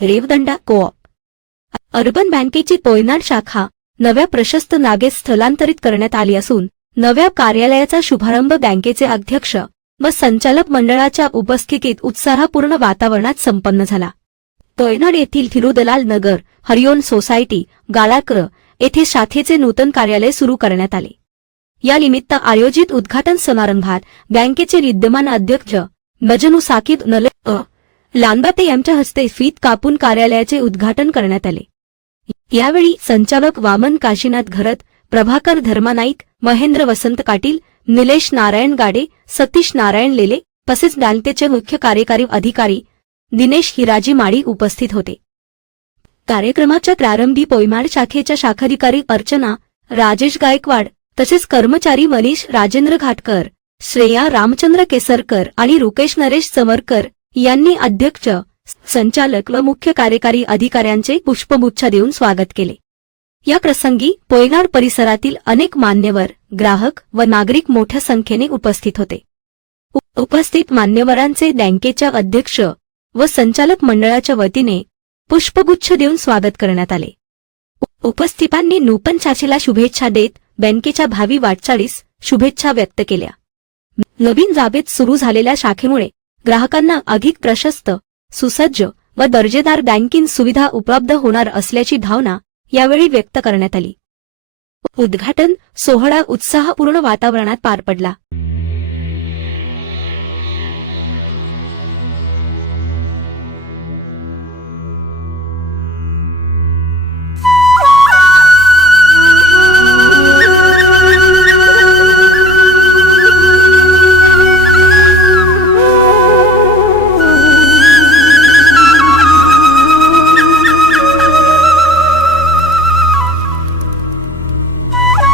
Revdanda co-op. Urban बँकेची पोयनाड शाखा नव्या प्रशस्त जागेत स्थलांतरित करण्यात आली असून नव्या कार्यालयाचा शुभारंभ बँकेचे अध्यक्ष व संचालक मंडळाच्या उपस्थितीत उत्साहपूर्ण वातावरणात संपन्न झाला. पोयनाड येथील थिरुदलाल नगर हरिओन सोसायटी गाळाकर येथे शाखेचे नूतन कार्यालय सुरू करण्यात आले. या निमित्त आयोजित उद्घाटन समारंभात बँकेचे विद्यमान अध्यक्ष मजनू साकीब लांबाते यांच्या हस्ते फीत कापून कार्यालयाचे उद्घाटन करण्यात आले. यावेळी संचालक वामन काशीनाथ घरत, प्रभाकर धर्मानाईक, महेंद्र वसंत काटील, निलेश नारायण गाडे, सतीश नारायण लेले तसेच बँकेचे मुख्य कार्यकारी अधिकारी दिनेश हिराजी माळी उपस्थित होते. कार्यक्रमाच्या प्रारंभी पोयनाड शाखेच्या शाखाधिकारी अर्चना राजेश गायकवाड तसेच कर्मचारी मनीष राजेंद्र घाटकर, श्रेया रामचंद्र केसरकर आणि रुकेश नरेश समरकर यांनी अध्यक्ष, संचालक व मुख्य कार्यकारी अधिकाऱ्यांचे पुष्पगुच्छ देऊन स्वागत केले. या प्रसंगी पोयनाड परिसरातील अनेक मान्यवर, ग्राहक व नागरिक मोठ्या संख्येने उपस्थित होते. उपस्थित मान्यवरांचे बँकेच्या अध्यक्ष व संचालक मंडळाच्या वतीने पुष्पगुच्छ देऊन स्वागत करण्यात आले. उपस्थितांनी नूतन शाखेला शुभेच्छा देत बँकेच्या भावी वाटचालीस शुभेच्छा व्यक्त केल्या. नवीन जागेत सुरू झालेल्या शाखेमुळे ग्राहकांना अधिक प्रशस्त, सुसज्ज व दर्जेदार बँकिंग सुविधा उपलब्ध होणार असल्याची भावना यावेळी व्यक्त करण्यात आली. उद्घाटन सोहळा उत्साहपूर्ण वातावरणात पार पडला.